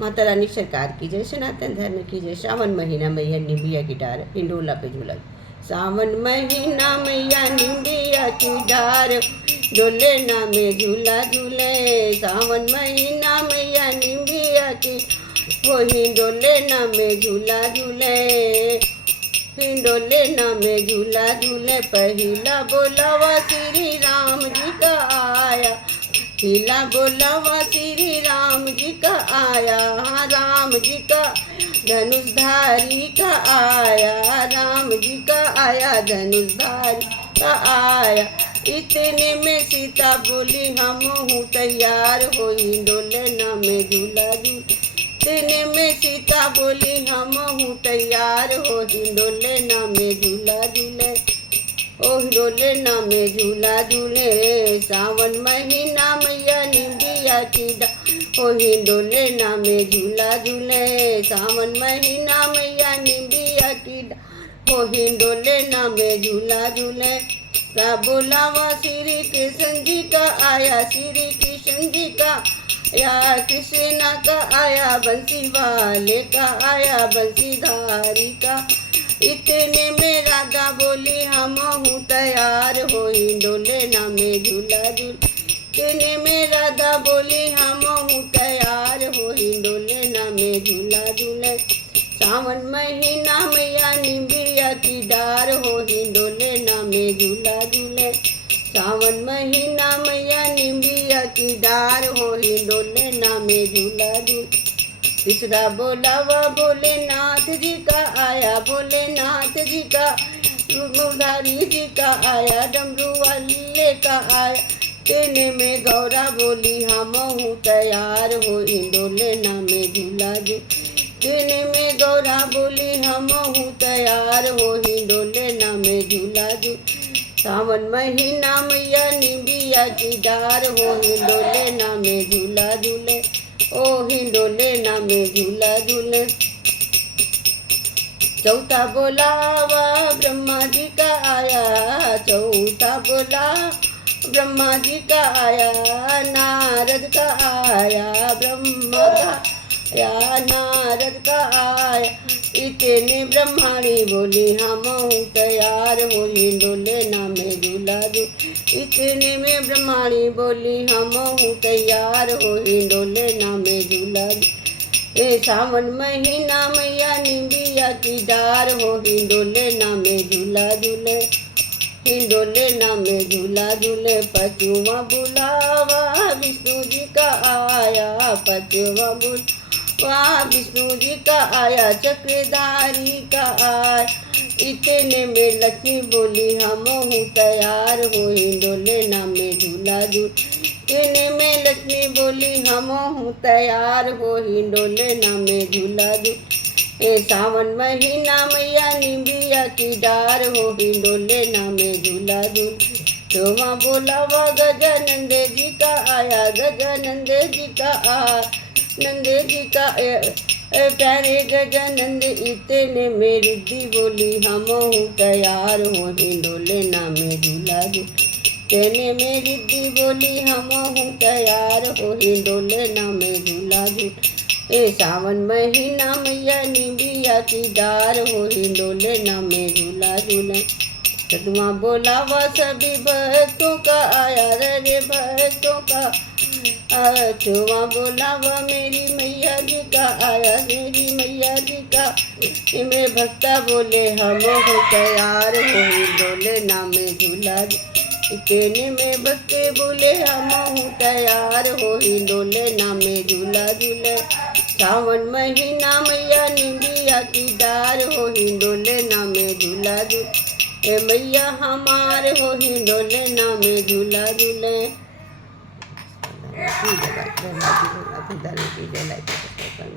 माता रानी सरकार की जय, सनातन धर्म की जय। सावन महीना मैया निम्बिया की डार हिंडोला पे झूला। सावन महीना मैया निम्बिया की डार डोले ना में झूला झूले। सावन महीना मैया निम्बिया की वो हिंडोले ना में झूला झूले। हिंडोले ना में झूला झूले। पहला बोलावा श्री राम जी का आया। पहला बोलावा श्री राम जी का आया। हाँ राम जी का धनुषधारी का आया। राम जी का आया धनुषधारी का आया। इतने में सीता बोली हम हूँ तैयार हो हिंडोले ना में झूला झूले। इतने में सीता बोली हम हूँ तैयार हो हिंडोले ना में झूला झूले। ओ हिंडोले ना में झूला झूले। सावन महीना मैया निम्बिया की डार ओ हिंडोले ना में झूला झूले। सावन महीना मैया निम्बिया की डार ओ हिंडोले ना में झूला झूले। का बोलावा श्री कृष्ण जी का आया। श्री कृष्ण जी का आया। कृष्णा का आया। बंसी वाले का आया। बंसीधारी का। इतने में राधा बोली हम हूँ तैयार हो हिंडोले ना में झूला झूले। इतने में राधा बोली हम हूँ तैयार हो हिंडोले ना में झूला झूले। सावन महीना मैया निम्बिया की डार हो हिंडोले ना में झूला झूले। सावन महीना मैया निम्बिया की डार हो हिंडोले ना में झूला झूले। तीसरा बोलावा भोलेनाथ जी का आया। भोलेनाथ जी का मुरारी जी का आया। डमरू वाले का आया। तेने में गौरा बोली हम हूँ तैयार हो हिंडोले ना में झूला झूले। तेने में गौरा बोली हम हूँ तैयार हो हिंडोले ना में झूला झूले। सावन महीना मैया निम्बिया की डार हो हिंडोले ना में झूला झूले। ओ हिंडोले ना में झूला झूले। चौथा बोलावा ब्रह्मा जी का आया। चौथा बोला ब्रह्मा जी का आया। नारद का आया। ब्रह्मा का आया। नारद का आया। इतने ब्रह्माणी बोली हम हूँ तैयार हो हिंडोले ना में झूला झूले। इतने में ब्रह्माणी बोली हम हूँ तैयार हो हिंडोले ना में झूला झूले। सावन महीना मैया निम्बिया की डार हो हिंडोले ना में झूला झूले। हिंडोले ना में झूला झूले। पचवा बुलावा विष्णु जी का आया। पचवा बुलावा विष्णु जी का आया। चक्रधारी का आया। इतने में लक्ष्मी बोली हम हूँ तैयार हो हिंडोले ना में झूला झूले। इतने में लक्ष्मी बोली हम हूँ तैयार हो हिंडोले ना में झूला झूले। सावन महीना मैया निम्बिया की डार हो हिंडोले ना में झूला झूले। चौवा बोलावा गजानंद जी का आया। गजानंद जी का आया। नंदे जी का प्यारे गजानंद। इतने में रिद्धि बोली हम हूँ तैयार हो हिंडोले ना में झूला झूले। इतने में रिद्धि बोली हम हूँ तैयार हो हिंडोले ना में झूला झूले। सावन महीना मैया निम्बिया की डार हो हिंडोले ना में झूला झूले। सतवा बोलावा सभी भक्तों का आया। रे भक्तों का। छवा बोलावा मेरी मैया जी का आया। मेरी मैया जी का। इनमें भक्ता बोले हम हो तैयार हो हिंडोले ना में झूला झूले। इतने में भक्ते बोले हम हूँ तैयार हो हिंडोले ना में झूला झूले। सावन महीना मैया निम्बिया की डार हो हिंडोले ना में झूला झूले। मैया हमार हो हिंडोले ना में झूला झूले। ठीक है भाई,